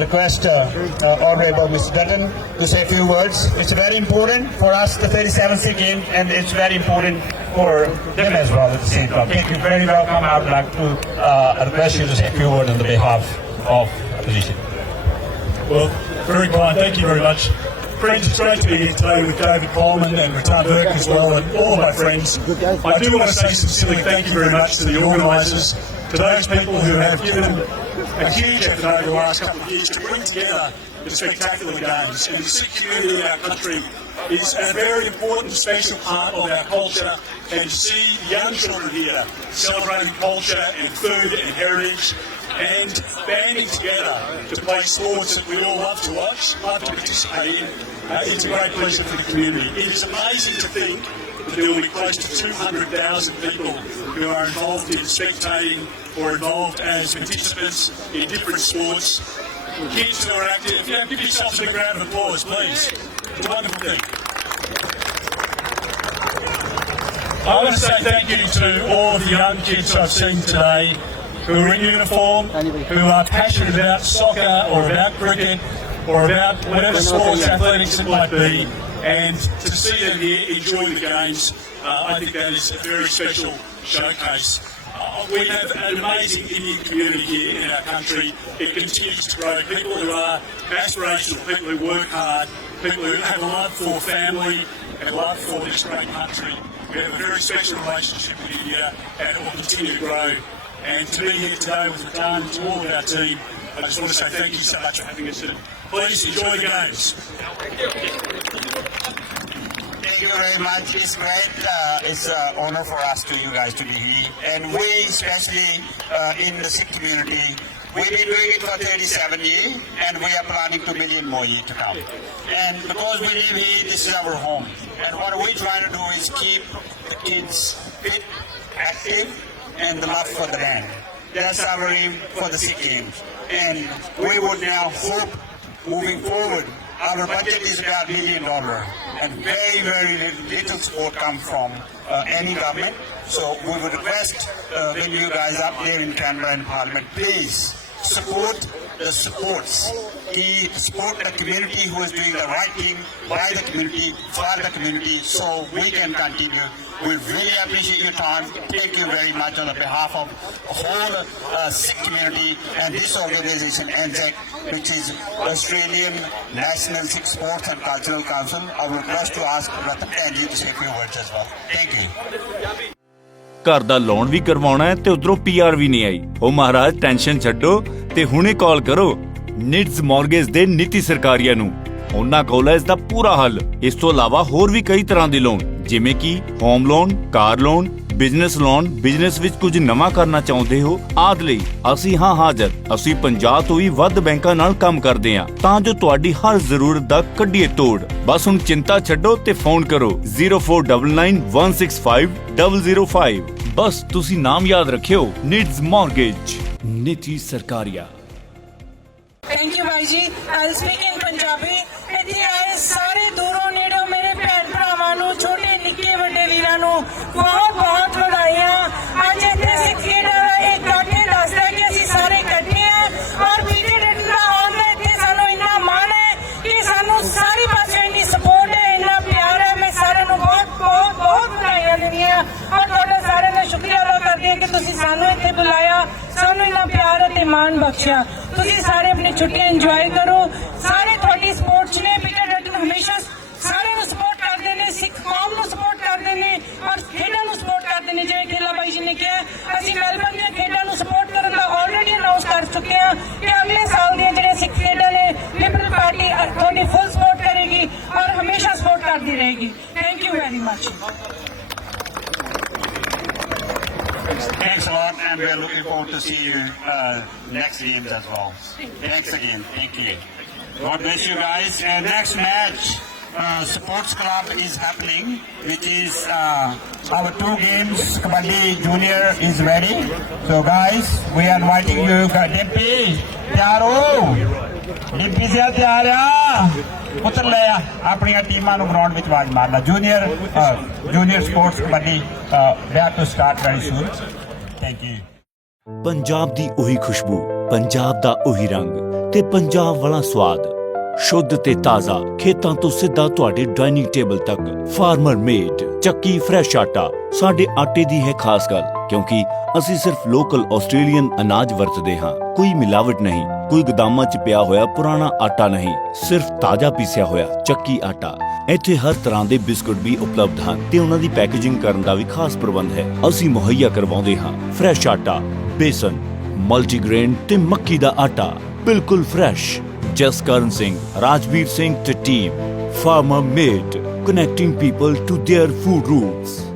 Request uh, uh, Honorable Mr. Dutton to say a few words. It's very important for us, the 37th game, and it's very important for them as well at the same time. Thank you very welcome. I would like to uh, request you to say a few words on the behalf of opposition. Well, very kind. Thank you very much. Friends, it's great to be here today with David Coleman and Ratan Burke as well, and all my friends. I do want to say sincerely thank you very much to the organisers, to those people who have given a huge effort over the last couple of years to bring together the spectacular games. And the Sikh community in our country is a very important, special part of our culture, and to see young children here celebrating culture and food and heritage and banding together to play sports that we all love to watch, love to participate in. Uh, it's a great pleasure for the community. It is amazing to think there will be close to 200,000 people who are involved in spectating or involved as participants in different sports. Kids who are active, you give yourselves a big round of applause, please. It's a wonderful thing. I want to say thank you to all the young kids I've seen today who are in uniform, who are passionate about soccer or about cricket or about whatever sports athletics it might be. And to see them here enjoying the games, uh, I think that is a very special showcase. Uh, we have an amazing Indian community here in our country. It continues to grow. People who are aspirational, people who work hard, people who have a love for family and a love for this great country. We have a very special relationship with India and it will continue to grow. And to be here today with Ratan and to all of our team, I just want to say thank you so much for having us in. Please enjoy the games. Thank you very much. It's great. Uh, it's an honor for us to you guys to be here. And we, especially uh, in the Sikh community, we've been doing it for 37 years, and we are planning to million more years to come. And because we live here, this is our home. And what we're trying to do is keep the kids fit, active, and the love for the land. That's our aim for the Sikh Games. And we would now hope, moving forward, our budget is about million dollar, and very, very little, support come from uh, any government. So we would request uh, when you guys up there in Canberra and Parliament, please support the supports. He support the community who is doing the right thing by the community, for the community, so we can continue. We really appreciate your time. Thank you very much on the behalf of the whole uh, Sikh community and this organization, ANZAC, which is Australian National Sikh Sports and Cultural Council. I would request to ask Ratan and you to say a few words as well. Thank you. ਘਰ ਦਾ loan ਵੀ ਕਰਵਾਉਣਾ ਹੈ ਤੇ ਉਧਰੋਂ PR ਵੀ ਨਹੀਂ ਆਈ ਉਹ ਮਹਾਰਾਜ tension ਛੱਡੋ ਤੇ ਹੁਣੇ ਕਾਲ ਕਰੋ ਨਿਡਸ ਮਾਰਗੇਜ ਦੇ ਨੀਤੀ ਸਰਕਾਰੀਆ ਨੂੰ। ਉਹਨਾਂ ਕੋਲ ਇਸ ਦਾ ਪੂਰਾ ਹੱਲ। ਇਸ ਤੋਂ ਇਲਾਵਾ ਹੋਰ ਵੀ ਕਈ ਤਰ੍ਹਾਂ ਦੇ ਲੋਨ ਜਿਵੇਂ ਕਿ home loan car loan business loan business ਵਿੱਚ ਕੁਝ ਨਵਾਂ ਕਰਨਾ ਚਾਹੁੰਦੇ ਹੋ, ਆਦ ਲਈ ਅਸੀਂ ਹਾਂ ਹਾਜ਼ਰ। ਅਸੀਂ 50 ਤੋਂ ਵੀ ਵੱਧ ਬੈਂਕਾਂ ਨਾਲ ਕੰਮ ਕਰਦੇ ਹਾਂ। ਤਾਂ ਜੋ ਤੁਹਾਡੀ ਹਰ ਜ਼ਰੂਰਤ ਦਾ ਕੱਢੀਏ ਤੋੜ। ਬਸ ਹੁਣ ਚਿੰਤਾ ਛੱਡੋ ਤੇ ਫੋਨ ਕਰੋ। 0499165005 ਬਸ ਤੁਸੀਂ ਨਾਮ ਯਾਦ ਰੱਖਿਓ ਨਿਡਸ ਮਾਰਗੇਜ। ਨੀਤੀ ਸਰਕਾਰੀਆ। ਥੈਂਕ ਯੂ ਭਾਈ ਜੀ। I speak in Punjabi. ਇੱਥੇ ਆਏ ਸਾਰੇ ਦੂਰੋਂ ਨੇੜੋਂ ਮੇਰੇ ਭੈਣ ਭਰਾਵਾਂ ਨੂੰ, ਛੋਟੇ, ਨਿੱਕੇ, ਵੱਡੇ ਵੀਰਾਂ ਨੂੰ ਬਹੁਤ ਬਹੁਤ ਵਧਾਈਆਂ। ਅੱਜ ਇੱਥੇ ਸਿੱਖੀੜਾ ਦਾ ਇਹ ਕਾਕੇ ਦੱਸਦਾ ਕਿ ਅਸੀਂ ਸਾਰੇ ਇਕੱਠੇ ਆ ਔਰ ਵੀਰੇ ਡੱਟ ਦਾ ਆਉਣ ਦਾ ਇੱਥੇ ਸਾਨੂੰ ਇੰਨਾ ਮਾਣ ਹੈ ਕਿ ਸਾਨੂੰ ਸਾਰੀ ਪਾਸੇ ਇੰਨੀ ਸਪੋਰਟ ਹੈ, ਇੰਨਾ ਪਿਆਰ ਹੈ। ਮੈਂ ਸਾਰਿਆਂ ਨੂੰ ਬਹੁਤ ਬਹੁਤ ਬਹੁਤ ਵਧਾਈਆਂ ਦਿੰਦੀ ਹਾਂ। ਔਰ ਤੁਹਾਡਾ ਸਾਰਿਆਂ ਦਾ ਸ਼ੁਕਰੀਆ। ਕਰਦੀ ਕਿ ਤੁਸੀਂ ਸਾਨੂੰ ਇੱਥੇ ਬੁਲਾਇਆ, ਸਾਨੂੰ ਇੰਨਾ ਪਿਆਰ ਅਤੇ ਮਾਣ ਬਖਸ਼ਿਆ। ਤੁਸੀਂ ਸਾਰੇ ਆਪਣੀ ਛੁੱਟੀਆਂ ਇੰਜੋਏ ਕਰੋ। ਸਾਰੇ ਤੁਹਾਡੀ ਸਪੋਰਟ 'ਚ ਨੇ ਪੀਟਰ ਡੱਟਨ ਹਮੇਸ਼ਾ ਸਾਰਿਆਂ ਨੂੰ ਸਪੋਰਟ ਕਰਦੇ ਨੇ, ਸਿੱਖ ਕੌਮ ਨੂੰ ਸਪੋਰਟ ਕਰਦੇ ਨੇ ਔਰ ਖੇਡਾਂ ਨੂੰ ਸਪੋਰਟ ਕਰਦੇ ਨੇ। ਜਿਵੇਂ ਖੇਲਾ ਬਾਈ ਜੀ ਨੇ ਕਿਹਾ, ਅਸੀਂ ਮੈਲਬਨ ਦੀਆਂ ਖੇਡਾਂ ਨੂੰ ਸਪੋਰਟ ਕਰਨ ਦਾ ਆਲਰੇਡੀ ਅਨਾਉਂਸ ਕਰ ਚੁੱਕੇ ਹਾਂ ਕਿ ਅਗਲੇ ਸਾਲ ਦੀਆਂ ਜਿਹੜੀਆਂ ਸਿੱਖ ਖੇਡਾਂ ਨੇ ਲਿਬਰਲ ਪਾਰਟੀ ਤੁਹਾਡੀ ਫੁੱਲ ਸਪੋਰਟ ਕਰੇਗੀ ਔਰ ਹਮੇਸ਼ਾ ਸਪੋਰਟ ਕਰਦੀ ਰਹੇਗੀ। Thank you very much Thanks a lot, and we're looking forward to see you uh, next games as well. Thanks again. Thank you. God bless you guys. And next match, uh, Sports Club is happening, which is uh, our two games. Kabaddi Junior is ready. So guys, we are inviting you. Dempi, Tiaro. Dimpy ਸਿਆ ਤਿਆਰ ਆ। ਪੁੱਤਰ ਲੈ ਆ। ਆਪਣੀਆਂ ਟੀਮਾਂ ਨੂੰ ground ਵਿੱਚ ਆਵਾਜ਼ ਮਾਰਨਾ। Junior junior sports kabaddi we have to start very soon thank Punjab ਦੀ ਉਹੀ ਖੁਸ਼ਬੂ, ਪੰਜਾਬ ਦਾ ਉਹੀ ਰੰਗ ਤੇ ਪੰਜਾਬ ਵਾਲਾ ਸਵਾਦ। ਸ਼ੁੱਧ ਤੇ ਤਾਜ਼ਾ ਖੇਤਾਂ ਤੋਂ ਸਿੱਧਾ ਤੁਹਾਡੇ ਡਾਈਨਿੰਗ ਟੇਬਲ ਤੱਕ। Farmer made chakki fresh atta. ਸਾਡੇ ਆਟੇ ਦੀ ਹੈ ਖਾਸ ਗੱਲ, ਕਿਉਂਕਿ ਅਸੀਂ ਸਿਰਫ ਲੋਕਲ ਆਸਟ੍ਰੇਲੀਅਨ ਅਨਾਜ ਵਰਤਦੇ ਹਾਂ। ਕੋਈ ਮਿਲਾਵਟ ਨਹੀਂ। ਕੋਈ ਗਦਾਮਾਂ 'ਚ ਪਿਆ ਹੋਇਆ ਪੁਰਾਣਾ ਆਟਾ ਨਹੀਂ, ਸਿਰਫ ਤਾਜ਼ਾ ਪੀਸਿਆ ਹੋਇਆ ਚੱਕੀ ਆਟਾ। ਇੱਥੇ ਹਰ ਤਰ੍ਹਾਂ ਦੇ ਬਿਸਕੁਟ ਵੀ ਉਪਲਬਧ ਹਨ ਤੇ ਉਹਨਾਂ ਦੀ ਪੈਕੇਜਿੰਗ ਕਰਨ ਦਾ ਵੀ ਖਾਸ ਪ੍ਰਬੰਧ ਹੈ। ਅਸੀਂ ਮੁਹੱਈਆ ਕਰਵਾਉਂਦੇ ਹਾਂ। ਫਰੈਸ਼ ਆਟਾ, ਬੇਸਨ, ਮਲਟੀਗ੍ਰੇਨ ਤੇ ਮੱਕੀ ਦਾ ਆਟਾ। ਬਿਲਕੁਲ ਫਰੈਸ਼। ਜਸਕਰਨ ਸਿੰਘ, ਰਾਜਵੀਰ ਸਿੰਘ ਤੇ team farmer made connecting people to their food roots.